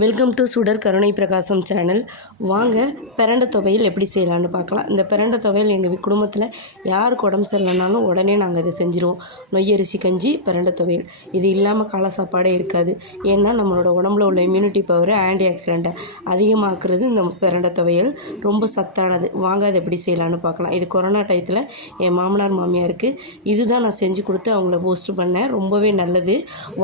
Welcome to சுடர் கருணை பிரகாசம் சேனல் வாங்க பிறண்ட துவையல் எப்படி செய்யலான்னு பார்க்கலாம். இந்த பிறண்ட துவையல் எங்கள் குடும்பத்தில் யாருக்கு உடம்பு சரியில்லைனாலும் உடனே நாங்கள் இதை செஞ்சுருவோம். நொய்யரிசி கஞ்சி பிறண்ட துவையல் இது இல்லாமல் காலை சாப்பாடே இருக்காது. ஏன்னா நம்மளோட உடம்புல உள்ள இம்யூனிட்டி பவர் ஆன்டி ஆக்சிடெண்ட்டை அதிகமாக்குறது இந்த பிறண்ட துவையல் ரொம்ப சத்தானது. வாங்க அதை எப்படி செய்யலான்னு பார்க்கலாம். இது கொரோனா டயத்தில் என் மாமனார் மாமியாருக்கு இதுதான் நான் செஞ்சு கொடுத்து அவங்கள போஸ்ட் பண்ணேன். ரொம்பவே நல்லது.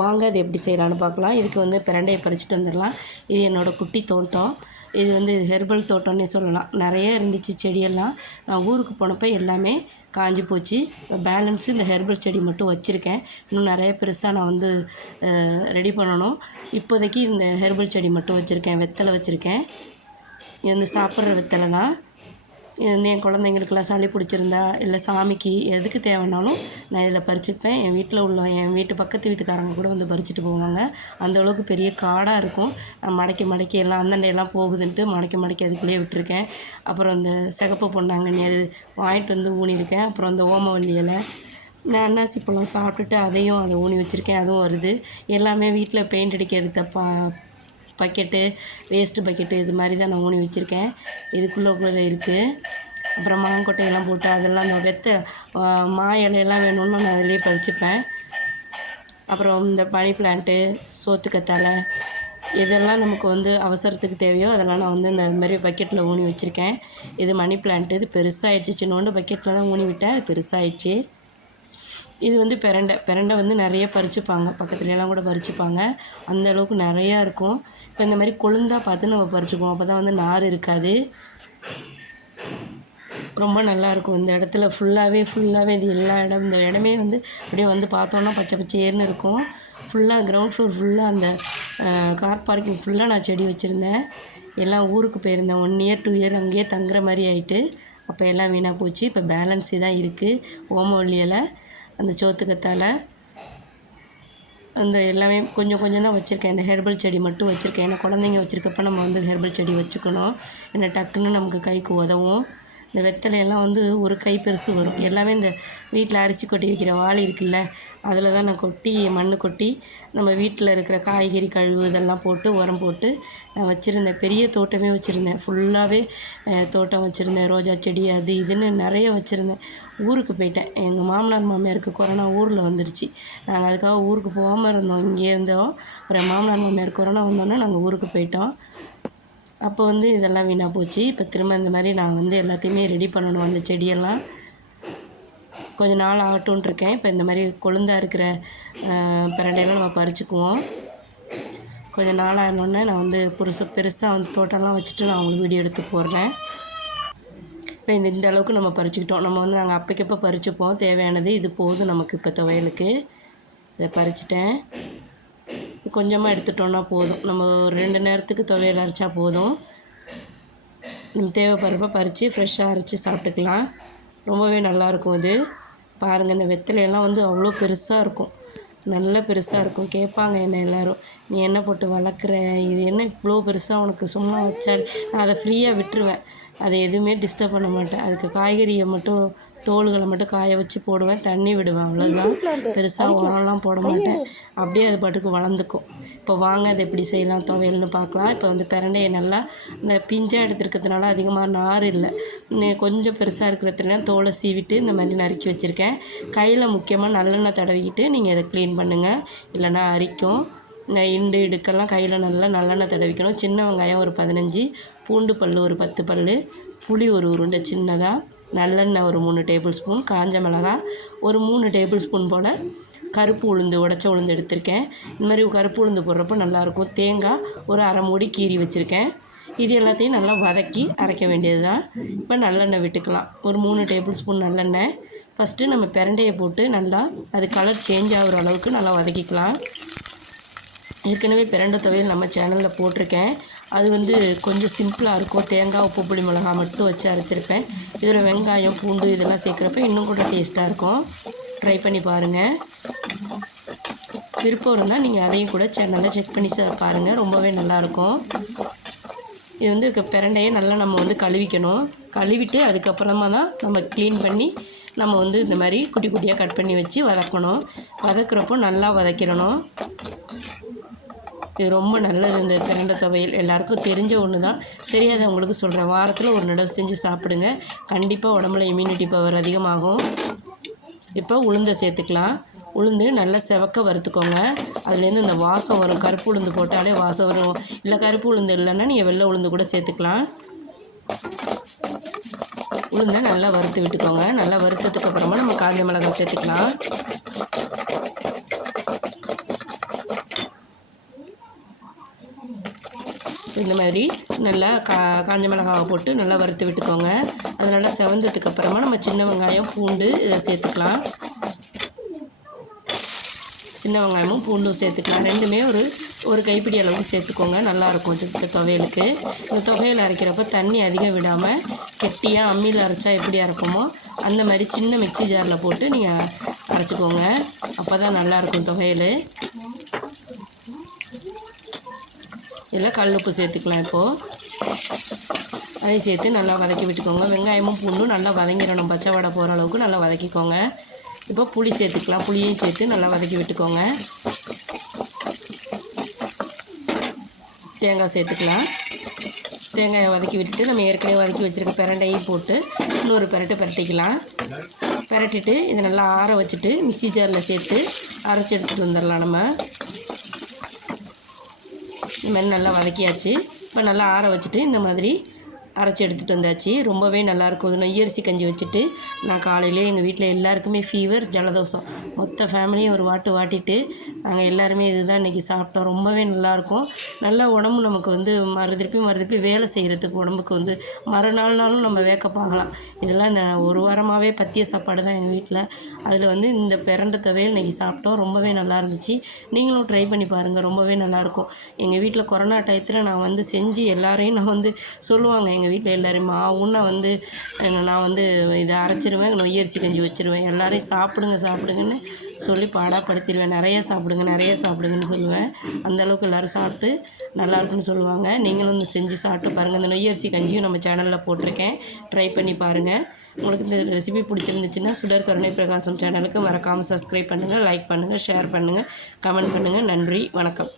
வாங்க அதை எப்படி செய்யலான்னு பார்க்கலாம். இதுக்கு வந்து பிறண்டையை பறிச்சுட்டு வந்துடலாம். இது என்னோடய குட்டி தோட்டம். இது வந்து ஹெர்பல் தோட்டம்னே சொல்லலாம். நிறைய இருந்துச்சு செடியெல்லாம். நான் ஊருக்கு போனப்போ எல்லாமே காஞ்சி போச்சு. இப்போ பேலன்ஸு இந்த ஹெர்பல் செடி மட்டும் வச்சுருக்கேன். இன்னும் நிறைய பெருசாக நான் வந்து ரெடி பண்ணணும். இப்போதைக்கு இந்த ஹெர்பல் செடி மட்டும் வச்சுருக்கேன். வெத்தலை வச்சுருக்கேன். இது வந்து சாப்பிட்ற வெத்தலை தான் என் குழந்தைங்களுக்கெல்லாம் சளி பிடிச்சிருந்தா இல்லை சாமிக்கு எதுக்கு தேவைனாலும் நான் இதில் பறிச்சுப்பேன். என் வீட்டில் உள்ள என் வீட்டு பக்கத்து வீட்டுக்காரங்க கூட வந்து பறிச்சுட்டு போவாங்க. அந்த அளவுக்கு பெரிய காடாக இருக்கும். நான் மடக்கி மடக்கி எல்லாம் அந்தண்டையெல்லாம் போகுதுன்ட்டு மடக்கி மடக்கி அதுக்குள்ளேயே விட்டுருக்கேன். அப்புறம் இந்த சிகப்பு பொன்னாங்கண்ணி அது வாங்கிட்டு வந்து ஊனியிருக்கேன். அப்புறம் அந்த ஓமவல்லி இலை. நான் அன்னாசி பழம் சாப்பிட்டுட்டு அதையும் அதை ஊனி வச்சுருக்கேன். அதுவும் வருது. எல்லாமே வீட்டில் பெயிண்ட் அடிக்கிறது தப்பா பா பக்கெட்டு வேஸ்ட்டு பக்கெட்டு இது மாதிரி தான் நான் ஊனி வச்சுருக்கேன். இதுக்குள்ளே இருக்குது அப்புறம் மாங்கொட்டையெல்லாம் போட்டு அதெல்லாம் அந்த வெத்த மா இலையெல்லாம் வேணும்னு நான் அதிலே பறிச்சுப்பேன் அப்புறம் இந்த மணி பிளான்ட்டு சோத்துக்கத்தாழை இதெல்லாம் நமக்கு வந்து அவசரத்துக்கு தேவையோ அதெல்லாம் நான் வந்து இந்த மாதிரி பக்கெட்டில் ஊனி வச்சுருக்கேன். இது மணி பிளான்ட்டு இது பெருசாகிடுச்சு சின்னோண்டு பக்கெட்டில் தான் ஊனி விட்டேன். அது பெருசாகிடுச்சு இது வந்து பிரண்டை. பிரண்டை வந்து நிறைய பறிச்சுப்பாங்க. பக்கத்துல எல்லாம் கூட பறிச்சுப்பாங்க. அந்த அளவுக்கு நிறையா இருக்கும். இப்போ இந்த மாதிரி கொழுந்தா பார்த்து நம்ம பறிச்சுக்குவோம். அப்போ தான் வந்து நார் இருக்காது. ரொம்ப நல்லாயிருக்கும் இந்த இடத்துல ஃபுல்லாகவே ஃபுல்லாகவே இது எல்லா இடம் இந்த இடமே வந்து அப்படியே வந்து பார்த்தோன்னா பச்சை பச்சேர்னு இருக்கும். ஃபுல்லாக கிரவுண்ட் ஃப்ளோர் ஃபுல்லாக அந்த கார் பார்க்கிங் ஃபுல்லாக நான் செடி வச்சுருந்தேன். எல்லாம் ஊருக்கு போயிருந்தேன். ஒன் இயர் டூ இயர் அங்கேயே தங்குற மாதிரி ஆயிட்டு அப்போ எல்லாம் வீணாக போச்சு. இப்போ பேலன்ஸு தான் இருக்குது ஓமவல்லி இலை. அந்த சோத்துக்கத்தால் அந்த எல்லாமே கொஞ்சம் கொஞ்சம் தான் வச்சுருக்கேன். இந்த ஹெர்பல் செடி மட்டும் வச்சுருக்கேன். ஏன்னா குழந்தைங்க வச்சுருக்கப்ப நம்ம வந்து ஹெர்பல் செடி வச்சுக்கணும். ஏன்னா டக்குன்னு நமக்கு கைக்கு உதவும். இந்த வெத்தலையெல்லாம் வந்து ஒரு கை பெருசு வரும். எல்லாமே இந்த வீட்டில் அரிசி கொட்டி வைக்கிற வாளி இருக்குல்ல அதில் தான் நான் கொட்டி மண் கொட்டி நம்ம வீட்டில் இருக்கிற காய்கறி கழிவு இதெல்லாம் போட்டு உரம் போட்டு நான் வச்சுருந்தேன். பெரிய தோட்டமே வச்சுருந்தேன். ஃபுல்லாகவே தோட்டம் வச்சுருந்தேன். ரோஜா செடி அது இதுன்னு நிறைய வச்சுருந்தேன். ஊருக்கு போயிட்டேன். எங்கள் மாமனார் மாமியாருக்கு கொரோனா ஊரில் வந்துடுச்சு நாங்கள் அதுக்காக ஊருக்கு போகாமல் இருந்தோம். இங்கே இருந்தோம். அப்புறம் மாமனார் மாமியார் கொரோனா வந்தோன்னே நாங்கள் ஊருக்கு போயிட்டோம். அப்போ வந்து இதெல்லாம் வீணாக போச்சு. இப்போ திரும்ப இந்த மாதிரி நான் வந்து எல்லாத்தையுமே ரெடி பண்ணணும் அந்த செடியெல்லாம். கொஞ்ச நாள் ஆகட்டும்னு இருக்கேன். இப்போ இந்த மாதிரி கொழுந்தாக இருக்கிற பிரண்டையெல்லாம் நம்ம பறிச்சுக்குவோம். கொஞ்சம் நாள் ஆனோடனே நான் வந்து புதுசு பெருசாக வந்து தோட்டம்லாம் வச்சுட்டு நான் உங்களுக்கு வீடியோ எடுத்து போடுறேன். இப்போ இந்த இந்த அளவுக்கு நம்ம பறிச்சுக்கிட்டோம். நம்ம வந்து நாங்கள் அப்போக்கப்போ பறிச்சுப்போம். தேவையானது இது போதும் நமக்கு இப்போ துவையலுக்கு. இதை பறிச்சிட்டேன். கொஞ்சமாக எடுத்துட்டோன்னா போதும். நம்ம ஒரு ரெண்டு நேரத்துக்கு துவையல் அரைச்சா போதும். நம்ம தேவைப்படுறப்ப பறித்து ஃப்ரெஷ்ஷாக அரைச்சி சாப்பிட்டுக்கலாம். ரொம்பவே நல்லாயிருக்கும் இது பாருங்கள் இந்த வெத்தலையெல்லாம் வந்து அவ்வளோ பெருசாக இருக்கும். நல்ல பெருசாக இருக்கும். கேட்பாங்க என்ன எல்லோரும். நீ என்ன போட்டு வளர்க்குற? இது என்ன இவ்வளோ பெருசாக உனக்கு சும்மா வச்சா? நான் அதை ஃப்ரீயாக விட்டுருவேன். அதை எதுவுமே டிஸ்டர்ப் பண்ண மாட்டேன். அதுக்கு காய்கறியை மட்டும் தோல்களை மட்டும் காய வச்சு போடுவேன். தண்ணி விடுவேன் அவ்வளோதான் பெருசாக உரம்லாம் போட மாட்டேன். அப்படியே அது பாட்டுக்கு வளர்ந்துக்கும். இப்போ வாங்க அதை எப்படி செய்யலாம் துவையல்னு பார்க்கலாம். இப்போ வந்து பிரண்டையை நல்லா இந்த பிஞ்சாக எடுத்துருக்கிறதுனால அதிகமாக நார் இல்லை. இன்னும் கொஞ்சம் பெருசாக இருக்கிறதுனால தோலை சீவிட்டு இந்த மாதிரி நறுக்கி வச்சுருக்கேன். கையில் முக்கியமாக நல்லெண்ணெய் தடவிக்கிட்டு நீங்கள் அதை க்ளீன் பண்ணுங்கள் இல்லைன்னா அரிக்கும். இண்டு இடுக்கெல்லாம் கையில் நல்லா நல்லெண்ணெய் தடவிக்கணும். சின்ன வெங்காயம் ஒரு பதினஞ்சு பூண்டு பல் ஒரு பத்து பல் புளி ஒரு உருண்டை சின்னதாக நல்லெண்ணெய் ஒரு மூணு டேபிள் ஸ்பூன் காஞ்ச மிளகா ஒரு மூணு டேபிள் ஸ்பூன் போல் கருப்பு உளுந்து உடச்ச உளுந்து எடுத்திருக்கேன். இந்த மாதிரி கருப்பு உளுந்து போடுறப்போ நல்லாயிருக்கும். தேங்காய் ஒரு அரை மூடி கீறி வச்சுருக்கேன். இது எல்லாத்தையும் நல்லா வதக்கி அரைக்க வேண்டியது தான் இப்போ நல்லெண்ணெய் விட்டுக்கலாம். ஒரு மூணு டேபிள் ஸ்பூன் நல்லெண்ணெய். ஃபஸ்ட்டு நம்ம பிரண்டையை போட்டு நல்லா அது கலர் சேஞ்ச் ஆகிற அளவுக்கு நல்லா வதக்கிக்கலாம். ஏற்கனவே பிரண்டை துவையல் நம்ம சேனலில் போட்டிருக்கேன். அது வந்து கொஞ்சம் சிம்பிளாக இருக்கும். தேங்காய் உப்பு புளி மிளகாய் மட்டும் வச்சு அரைச்சிருப்பேன். இதில் வெங்காயம் பூண்டு இதெல்லாம் சேர்க்குறப்ப இன்னும் கூட டேஸ்ட்டாக இருக்கும். ட்ரை பண்ணி பாருங்கள் விருப்பம் இருந்தால் நீங்கள் அதையும் கூட சேனலில் செக் பண்ணி பாருங்கள் ரொம்பவே நல்லாயிருக்கும் இது வந்து இருக்க பிரண்டையை நல்லா நம்ம வந்து கழுவிக்கணும். கழுவிட்டு அதுக்கப்புறமா தான் நம்ம க்ளீன் பண்ணி நம்ம வந்து இந்த மாதிரி குட்டி குட்டியாக கட் பண்ணி வச்சு வதக்கணும். வதக்குறப்போ நல்லா வதக்கிடணும். இது ரொம்ப நல்லது இந்த திரண்ட துவையல். எல்லாருக்கும் தெரிஞ்ச ஒன்று தான் தெரியாதவங்களுக்கு சொல்கிறேன் வாரத்தில் ஒரு நடவு செஞ்சு சாப்பிடுங்க. கண்டிப்பாக உடம்புல இம்யூனிட்டி பவர் அதிகமாகும். இப்போ உளுந்தை சேர்த்துக்கலாம். உளுந்து நல்லா செவக்க வறுத்துக்கோங்க. அதுலேருந்து இந்த வாசம் வரும். கருப்பு உளுந்து போட்டாலே வாசம் வரும். இல்லை கருப்பு உளுந்து இல்லைன்னா நீங்கள் வெள்ளை உளுந்து கூட சேர்த்துக்கலாம். உளுந்தை நல்லா வறுத்து விட்டுக்கோங்க. நல்லா வறுத்ததுக்கு அப்புறமா நம்ம காஞ்ச மிளகாய் சேர்த்துக்கலாம். இந்த மாதிரி நல்லா கா காஞ்ச மிளகாவை போட்டு நல்லா வறுத்து விட்டுக்கோங்க. அது நல்லா செவந்ததுக்கு அப்புறமா நம்ம சின்ன வெங்காயம் பூண்டு இதை சேர்த்துக்கலாம். சின்ன வெங்காயமும் பூண்டும் சேர்த்துக்கலாம். ரெண்டுமே ஒரு ஒரு கைப்பிடி அளவுக்கு சேர்த்துக்கோங்க. நல்லாயிருக்கும் இந்த துவையலுக்கு. இந்த துவையல் அரைக்கிறப்ப தண்ணி அதிகம் விடாமல் கெட்டியாக அம்மியில் அரைச்சா எப்படி அரைப்போமோ அந்த மாதிரி சின்ன மிக்ஸி ஜாரில் போட்டு நீங்கள் அரைச்சிக்கோங்க. அப்போ தான் நல்லாயிருக்கும் துவையல். இதில் கல் உப்பு சேர்த்துக்கலாம் இப்போது அதையும் சேர்த்து நல்லா வதக்கி விட்டுக்கோங்க. வெங்காயமும் பூண்டும் நல்லா வதங்கிடணும். பச்சை வடை போகிற அளவுக்கு நல்லா வதக்கிக்கோங்க. இப்போ புளி சேர்த்துக்கலாம். புளியும் சேர்த்து நல்லா வதக்கி விட்டுக்கோங்க. தேங்காய் சேர்த்துக்கலாம். தேங்காயை வதக்கி விட்டுட்டு நம்ம ஏற்கனவே வதக்கி வச்சுருக்க பிரண்டையும் போட்டு இன்னொரு பிரட்டை பிரட்டிக்கலாம். பிரட்டிட்டு இதை நல்லா ஆற வச்சுட்டு மிக்ஸி ஜாரில் சேர்த்து அரைச்சி எடுத்துகிட்டு வந்துடலாம் நம்ம. இந்த மாதிரி நல்லா வதக்கியாச்சு. இப்போ நல்லா ஆற வச்சுட்டு இந்த மாதிரி அரைச்சி எடுத்துகிட்டு வந்தாச்சு. ரொம்பவே நல்லாயிருக்கும் நெய்யரிசி கஞ்சி வச்சுட்டு நான் காலையிலே எங்கள் வீட்டில் எல்லாருக்குமே ஃபீவர் ஜலதோஷம். மொத்த ஃபேமிலியும் ஒரு வாட்டு வாட்டிட்டு நாங்கள் எல்லாருமே இதுதான் இன்றைக்கி சாப்பிட்டோம். ரொம்பவே நல்லாயிருக்கும் நல்லா உடம்பு நமக்கு வந்து மறு திருப்பி மறு திருப்பி வேலை செய்கிறதுக்கு உடம்புக்கு வந்து மறுநாள்னாலும் நம்ம வேக்கப்பாகலாம் இதெல்லாம் இந்த ஒரு வாரமாகவே பத்திய சாப்பாடு தான் எங்கள் வீட்டில் அதில் வந்து இந்த பிறண்ட துவையல் இன்றைக்கி சாப்பிட்டோம். ரொம்பவே நல்லா இருந்துச்சு. நீங்களும் ட்ரை பண்ணி பாருங்கள் ரொம்பவே நல்லாயிருக்கும் எங்கள் வீட்டில் கொரோனா டயத்தில் நான் வந்து செஞ்சு எல்லாரையும் நான் வந்து சொல்லுவாங்க. எங்கள் வீட்டில் எல்லோரும் மாவும் நான் வந்து நான் வந்து இதை அரைச்சிருவேன் நொய்யரிசி கஞ்சி வச்சிருவேன். எல்லாரையும் சாப்பிடுங்க சாப்பிடுங்கன்னு சொல்லி பாடாப்படுத்திடுவேன். நிறைய சாப்பிடுங்க நிறைய சாப்பிடுங்கன்னு சொல்லுவேன். அந்த அளவுக்கு எல்லோரும் சாப்பிட்டு நல்லாயிருக்குன்னு சொல்லுவாங்க. நீங்களும் இந்த செஞ்சு சாப்பிட்டு பாருங்கள் இந்த நொய்யரிசி கஞ்சியும் நம்ம சேனலில் போட்டிருக்கேன். ட்ரை பண்ணி பாருங்கள் உங்களுக்கு இந்த ரெசிபி பிடிச்சிருந்துச்சுன்னா சுடர் கருணை பிரகாசம் சேனலுக்கு மறக்காமல் சப்ஸ்கிரைப் பண்ணுங்கள் லைக் பண்ணுங்கள் ஷேர் பண்ணுங்கள் கமெண்ட் பண்ணுங்கள் நன்றி வணக்கம்.